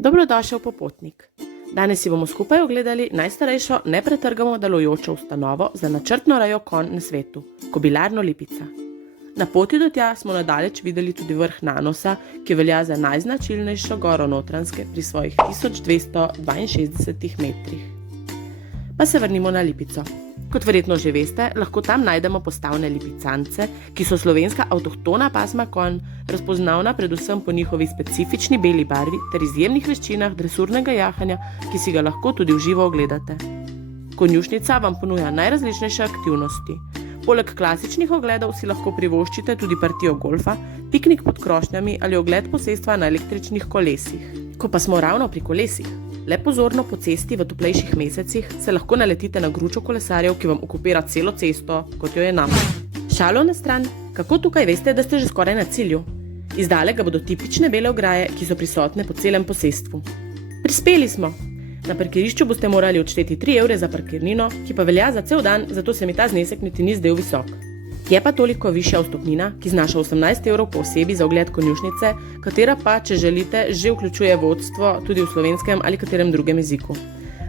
Dobrodošel popotnik. Danes si bomo skupaj ogledali najstarejšo nepretrgamo delujočo ustanovo za načrtno rejo konj na svetu, Kobilarno Lipica. Na poti do tja smo nadaleč videli tudi vrh Nanosa, ki velja za najznačilnejšo goro Notranjske pri svojih 1262 metrih. Pa se vrnimo na Lipico. Kot verjetno že veste, lahko tam najdemo postavne lipicance, ki so slovenska avtohtona pasma konj, razpoznavna predvsem po njihovi specifični beli barvi ter izjemnih veščinah dresurnega jahanja, ki si ga lahko tudi v živo ogledate. Konjušnica vam ponuja najrazličnejše aktivnosti. Poleg klasičnih ogledov si lahko privoščite tudi partijo golfa, piknik pod krošnjami ali ogled posestva na električnih kolesih. Ko pa smo ravno pri kolesih, le pozorno po cesti v toplejših mesecih se lahko naletite na gručo kolesarjev, ki vam okupira celo cesto, kot jo je nam. Šalo na stran, kako tukaj veste, da ste že skoraj na cilju? Izdalega bodo tipične bele ograje, ki so prisotne po celem posestvu. Prispeli smo! Na parkirišču boste morali odšteti 3 evre za parkirnino, ki pa velja za cel dan, zato se mi ta znesek niti ni zdel visok. Je pa toliko višja vstopnina, ki znaša 18 evrov po osebi za ogled konjušnice, katera pa, če želite, že vključuje vodstvo tudi v slovenskem ali katerem drugem jeziku.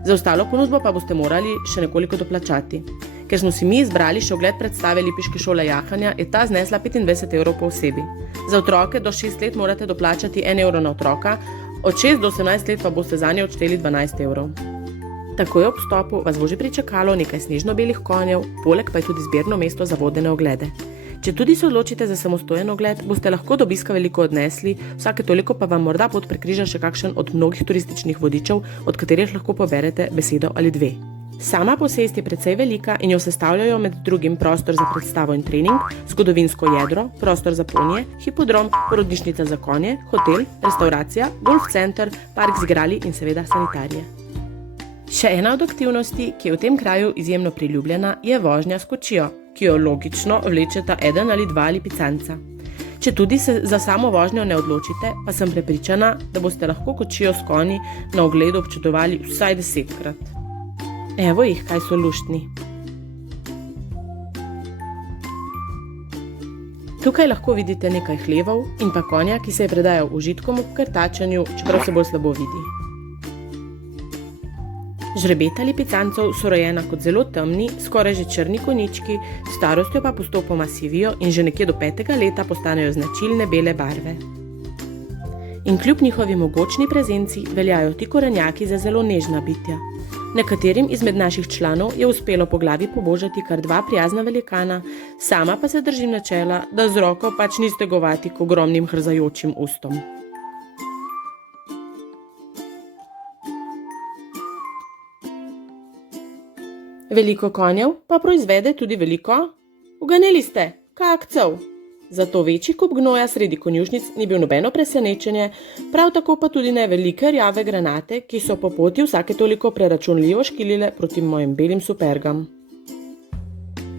Za ostalo ponudbo pa boste morali še nekoliko doplačati. Ker smo si mi izbrali še ogled predstave Lipiške šole jahanja, je ta znesla 25 evrov po osebi. Za otroke do 6 let morate doplačati 1 evro na otroka, od 6 do 18 let pa boste zanje odšteli 12 evrov. Takoj ob vstopu vas bo že pričakalo nekaj snežno-belih konjev, poleg pa je tudi zbirno mesto za vodene oglede. Če tudi se odločite za samostojen ogled, boste lahko do obiska veliko odnesli, vsake toliko pa vam morda pot prekriža še kakšen od mnogih turističnih vodičev, od katerih lahko poberete besedo ali dve. Sama posest je precej velika in jo sestavljajo med drugim prostor za predstavo in trening, zgodovinsko jedro, prostor za ponje, hipodrom, porodnišnica za konje, hotel, restauracija, golf center, park z igrali in seveda sanitarije. Še ena od aktivnosti, ki je v tem kraju izjemno priljubljena, je vožnja s kočijo, ki jo logično vlečeta 1 ali 2 lipicanca. Če tudi se za samo vožnjo ne odločite, pa sem prepričana, da boste lahko kočijo s konji na ogledu občudovali vsaj 10-krat. Evo jih, kaj so luštni. Tukaj lahko vidite nekaj hlevov in pa konja, ki se je predajal užitkom ob krtačenju, čeprav se bolj slabo vidi. Žrebeta lipicancov so rojena kot zelo temni, skoraj že črni konjički, s starostjo pa postopoma sivijo in že nekje do 5. leta postanejo značilne bele barve. In kljub njihovi mogočni prezenci veljajo ti korenjaki za zelo nežna bitja. Nekaterim izmed naših članov je uspelo po glavi pobožati kar 2 prijazna velikana, sama pa se držim načela, da z roko pač ni stegovati k ogromnim hrzajočim ustom. Veliko konjev pa proizvede tudi veliko, uganili ste, kakcev. Zato večji kup gnoja sredi konjušnic ni bil nobeno presenečenje, prav tako pa tudi ne velike rjave granate, ki so po poti vsake toliko preračunljivo škilile proti mojim belim supergam.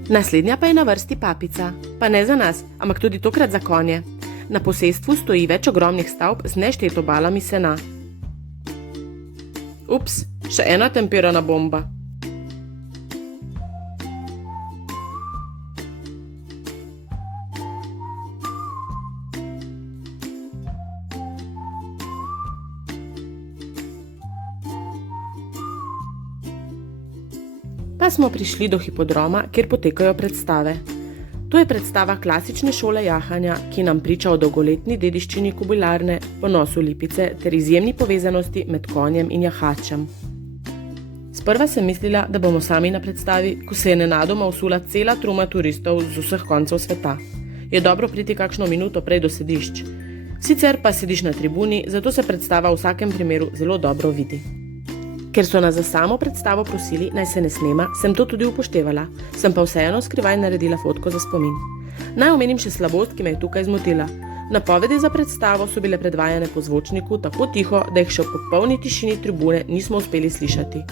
Naslednja pa je na vrsti papica, pa ne za nas, ampak tudi tokrat za konje. Na posestvu stoji več ogromnih stavb z nešteto balami sena. Ups, še ena tempirana bomba. Pa smo prišli do hipodroma, kjer potekajo predstave. To je predstava klasične šole jahanja, ki nam priča o dolgoletni dediščini Kobilarne, ponosu Lipice ter izjemni povezanosti med konjem in jahačem. Sprva sem mislila, da bomo sami na predstavi, ko se je nenadoma usula cela truma turistov z vseh koncev sveta. Je dobro priti kakšno minuto prej do sedišč. Sicer pa sediš na tribuni, zato se predstava v vsakem primeru zelo dobro vidi. Ker so nas za samo predstavo prosili, naj se ne snema, sem to tudi upoštevala, sem pa vseeno skrivaj naredila fotko za spomin. Naj omenim še slabost, ki me je tukaj zmotila. Napovedi za predstavo so bile predvajane po zvočniku tako tiho, da jih še v popolni tišini tribune nismo uspeli slišati.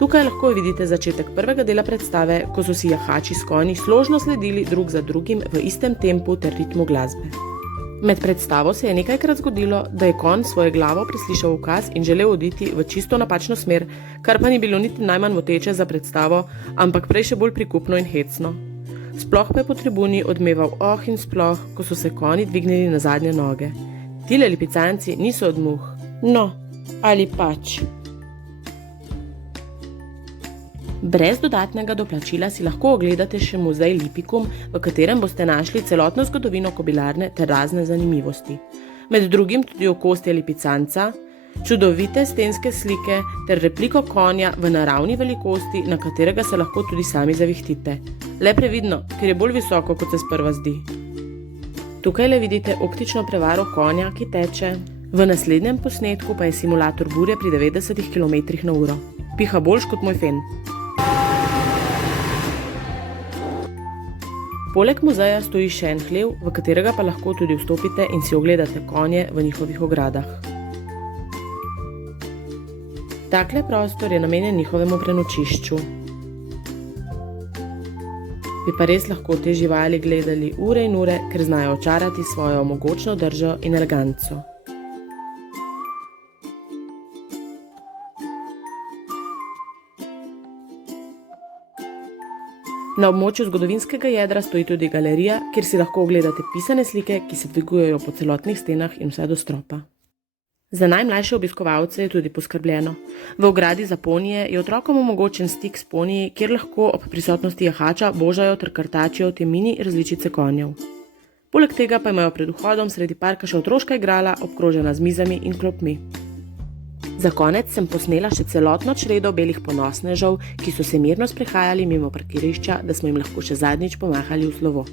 Tukaj lahko vidite začetek prvega dela predstave, ko so si jahači s konji složno sledili drug za drugim v istem tempu ter ritmu glasbe. Med predstavo se je nekajkrat zgodilo, da je konj svojo glavo preslišal ukaz in želel oditi v čisto napačno smer, kar pa ni bilo niti najmanj moteče za predstavo, ampak prej še bolj prikupno in hecno. Sploh pa je po tribuni odmeval in sploh, ko so se konji dvignili na zadnje noge. Tile lipicanci niso od muh. No, Ali pač. Brez dodatnega doplačila si lahko ogledate še muzej Lipikum, v katerem boste našli celotno zgodovino Kobilarne ter razne zanimivosti. Med drugim tudi okostje lipicanca, čudovite stenske slike ter repliko konja v naravni velikosti, na katerega se lahko tudi sami zavihtite. Le previdno, ker je bolj visoko, kot se sprva zdi. Tukaj le vidite optično prevaro konja, ki teče. V naslednjem posnetku pa je simulator burje pri 90 km/h. Piha boljš kot moj fen. Poleg muzeja stoji še en hlev, v katerega pa lahko tudi vstopite in si ogledate konje v njihovih ogradah. Takle prostor je namenjen njihovemu prenočišču. Bi pa res lahko te živali gledali ure in ure, ker znajo očarati svojo mogočno držo in eleganco. Na območju zgodovinskega jedra stoji tudi galerija, kjer si lahko ogledate pisane slike, ki se dvigujejo po celotnih stenah in vse do stropa. Za najmlajše obiskovalce je tudi poskrbljeno. V ogradi za ponije je otrokom omogočen stik s poniji, kjer lahko ob prisotnosti jahača božajo ter krtačijo te mini različice konjev. Poleg tega pa imajo pred vhodom sredi parka še otroška igrala, obkrožena z mizami in klopmi. Za konec sem posnela še celotno čredo belih ponosnežev, ki so se mirno sprehajali mimo parkirišča, da smo jim lahko še zadnjič pomahali v slovo.